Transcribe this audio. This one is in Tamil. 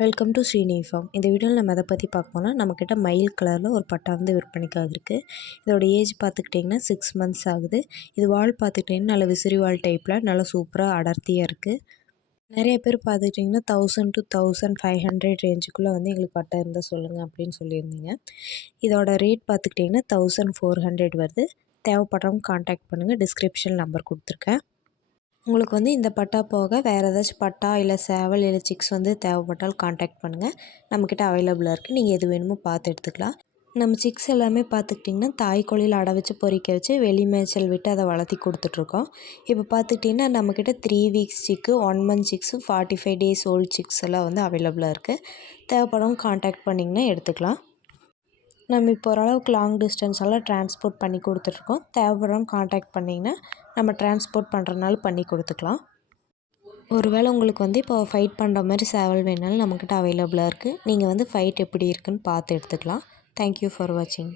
Welcome to Srini form. இந்த வீடியோவில் நம்ம எதை பற்றி பார்க்கணும்னா, நம்மக்கிட்ட மயில் கலரில் ஒரு பட்டா வந்து விற்பனைக்காக இருக்குது. இதோட ஏஜ் பார்த்துக்கிட்டிங்கன்னா 6 மந்த்ஸ் ஆகுது. இது வால் பார்த்துக்கிட்டிங்கன்னா நல்ல விசிறி வால் டைப்பில் நல்லா சூப்பராக அடர்த்தியாக இருக்குது. நிறைய பேர் பார்த்துக்கிட்டிங்கன்னா 1000 to 1500 ரேஞ்சுக்குள்ளே வந்து எங்களுக்கு பட்டா இருந்தால் சொல்லுங்கள் அப்படின்னு சொல்லியிருந்தீங்க. இதோட ரேட் பார்த்துக்கிட்டிங்கன்னா 1400 வருது. தேவைப்படுறவங்க கான்டாக்ட் பண்ணுங்கள். டிஸ்கிரிப்ஷன் நம்பர் கொடுத்துருக்கேன். உங்களுக்கு வந்து இந்த பட்டா போக வேறு ஏதாச்சும் பட்டா இல்லை சேவல் இல்லை சிக்ஸ் வந்து தேவைப்பட்டால் கான்டாக்ட் பண்ணுங்கள். நம்மக்கிட்ட அவைலபிளாக இருக்குது. நீங்கள் எது வேணுமோ பார்த்து எடுத்துக்கலாம். நம்ம சிக்ஸ் எல்லாமே பார்த்துக்கிட்டிங்கன்னா தாய்க்கோழியில் அடை வச்சு பொறிக்க வச்சு வெளி மேய்ச்சல் விட்டு அதை வளர்த்தி கொடுத்துட்ருக்கோம். இப்போ பார்த்துக்கிட்டிங்கன்னா நம்மக்கிட்ட 3 வீக்ஸ் சிக்கு, 1 month six, 45 days old six எல்லாம் வந்து அவைலபிளாக இருக்குது. தேவைப்படுறவங்க கான்டாக்ட் பண்ணிங்கன்னா எடுத்துக்கலாம். நம்ம இப்போ ஓரளவுக்கு லாங் டிஸ்டன்ஸ் எல்லாம் ட்ரான்ஸ்போர்ட் பண்ணி கொடுத்துட்ருக்கோம். தேவைப்படுறவங்க கான்டாக்ட் பண்ணிங்கன்னா நம்ம ட்ரான்ஸ்போர்ட் பண்ணுறதுனால பண்ணி கொடுத்துக்கலாம். ஒருவேளை உங்களுக்கு வந்து இப்போ ஃபைட் பண்ணுற மாதிரி சேவல் வேணாலும் நம்மக்கிட்ட அவைலபிளாக இருக்குது. நீங்கள் வந்து ஃபைட் எப்படி இருக்குதுன்னு பார்த்து எடுத்துக்கலாம். தேங்க்யூ ஃபார் வாட்சிங்.